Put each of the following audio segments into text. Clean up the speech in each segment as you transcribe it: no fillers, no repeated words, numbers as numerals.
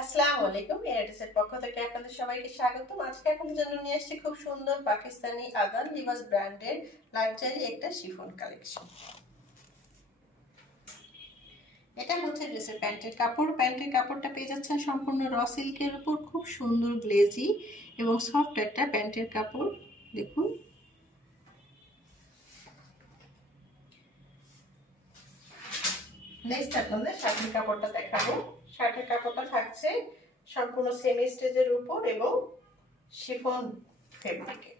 আসসালামু আলাইকুম। এর পক্ষ থেকে আপনাদের সবাইকে স্বাগতম। আজকে আপনাদের জন্য নিয়ে আসছি খুব সুন্দর পাকিস্তানি আদান লিবাস ব্র্যান্ডের লাক্সারি একটা শিফন কালেকশন। এটা হচ্ছে ড্রেসের প্যান্টের কাপড়। প্যান্টের কাপড়টা পেয়ে যাচ্ছেন সম্পূর্ণ র সিল্কের উপর, খুব সুন্দর গ্লেজি এবং সফট একটা প্যান্টের কাপড়। দেখুন, নেক্সট আপনাদের শার্টের কাপড়টা দেখাবো। শার্টের কাপড়টা থাকছে সম্পূর্ণ সেমি স্টেজের উপর এবং শিফন ফেব্রিকে।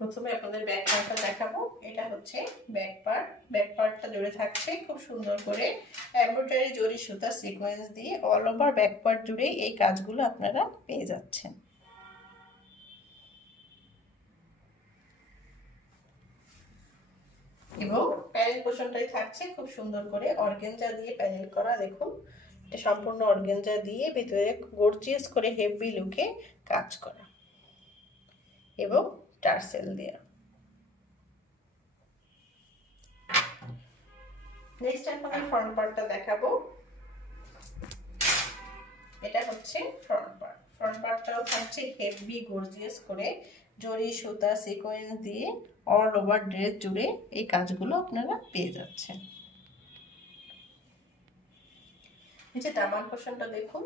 প্রথমে আপনাদের ব্যাক পার্টটা দেখাবো। এটা হচ্ছে ব্যাক পার্ট। ব্যাক পার্টটা জুড়ে থাকছে খুব সুন্দর করে এমব্রয়ডারি জরি সুতা সিকোয়েন্স দিয়ে অল ওভার ব্যাক পার্ট জুড়ে এই কাজগুলো আপনারা পেয়ে যাচ্ছেন। এবং প্যানেল পোর্শনটাই থাকছে খুব সুন্দর করে অর্গানজা দিয়ে প্যানেল করা। দেখুন, এটা সম্পূর্ণ অর্গানজা দিয়ে ভিতরে গর্জিয়াস করে হেভি লুকে কাজ করা এবং টার্সেল দেয়া। নেক্সট আপনাদের ফ্রন্ট পার্টটা দেখাবো। এটা হচ্ছে ফ্রন্ট পার্ট। ফ্রন্ট পার্টটাও থাকছে হেভি গর্জিয়াস করে জরি সুতা সিকোয়েন্স দিয়ে অল ওভার ড্রেস জুড়ে এই কাজগুলো আপনারা পেয়ে যাচ্ছেন। নিচে দামান পোর্শনটা দেখুন,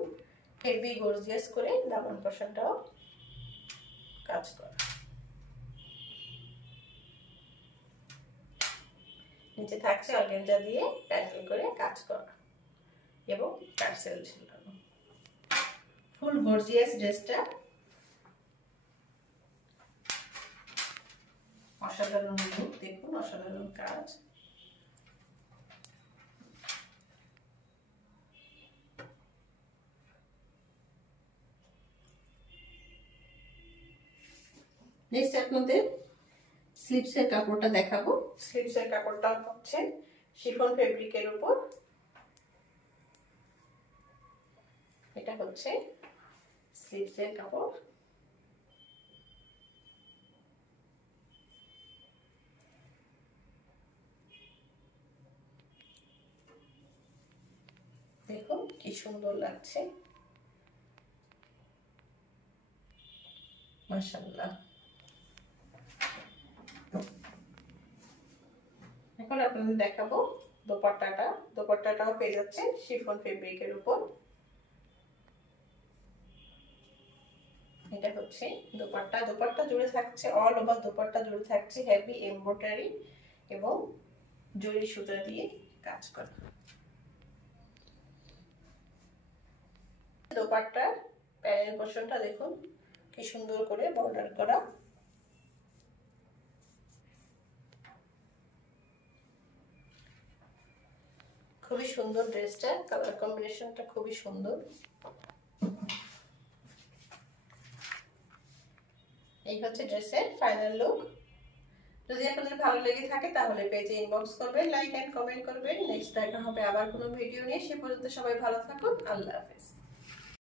হেভি গর্জিয়াস করে দামান পোর্শনটাও কাজ করা। নিচে থাকছে অর্গানজা দিয়ে প্যানেল করে কাজ করা এবং টার্সেল ঝুলানো। ফুল গর্জিয়াস ড্রেসটা অসাধারণ লুক। দেখুন, অসাধারণ কাজ। নেক্সট আপনাদের স্লিপসের কাপড়টা দেখাবো। স্লিপসের কাপড়টা হচ্ছে শিফন ফেব্রিকের উপর। এটা হচ্ছে স্লিপসের কাপড়। দেখুন কি সুন্দর লাগছে, মাশাআল্লাহ। এখন আপনাদের দেখাবো দোপাট্টাটা। দোপাট্টাটাও পেয়ে যাচ্ছে শিফন ফেব্রিকের উপর। এটা হচ্ছে দোপাট্টা। দোপাট্টা জুড়ে থাকছে অল ওভার দোপাট্টা জুড়ে থাকছে হেভি এমব্রয়ডারি এবং জরি সুতা দিয়ে কাজ করা। দোপাট্টার প্যানেল পোর্শনটা দেখুন কি সুন্দর করে বর্ডার করা। খুবই সুন্দর ড্রেসটা, কালার কম্বিনেশনটা খুবই সুন্দর। এই হচ্ছে ড্রেসের ফাইনাল লুক। যদি আপনাদের ভালো লেগে থাকে তাহলে পেজে ইনবক্স করবেন, লাইক এন্ড কমেন্ট করবেন। নেক্সট দেখা হবে আবার কোনো ভিডিও নিয়ে। সে পর্যন্ত সবাই ভালো থাকুন। আল্লাহ হাফেজ।